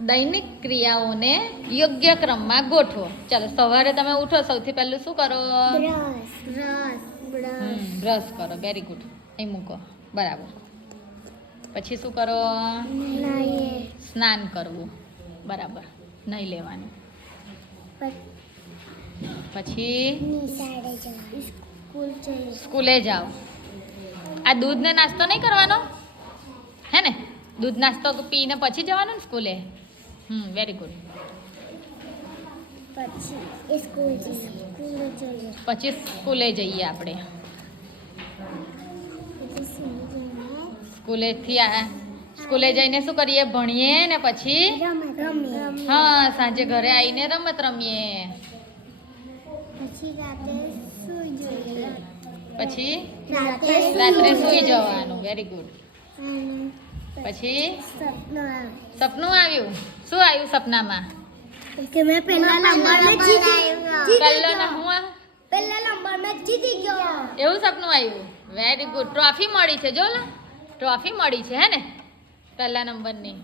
દૈનિક ક્રિયાઓને યોગ્ય ક્રમમાં ગોઠવો. ચાલો, સવારે તમે ઉઠો, સૌથી પહેલું શું કરો? બ્રશ કરો. Very good. અહીં મૂકો. બરાબર. પછી શું કરો? સ્નાન કરવું. બરાબર. નહીં લેવાનું. પછી સ્કૂલે જાઓ. આ દૂધ ને નાસ્તો નહીં કરવાનો હે ને? દૂધ નાસ્તો પીને પછી જવાનું ને સ્કૂલે. Very good. પછી સ્કૂલે જઈએ આપણે. સ્કૂલે જઈને શું કરીએ? ભણીએ ને પછી હા, સાંજે ઘરે આવીને રમત રમીએ. પછી રાત્રે સૂઈ જવાનું. Very good. પછી સપનું આવ્યું. શું આવ્યું સપનામાં? કે મેં પહેલા નંબરમાં જીતી ગયો. એવું સપનું આવ્યું. Very good. ટ્રોફી મળી છે. જો લા, ટ્રોફી મળી છે હે ને પહેલા નંબરની.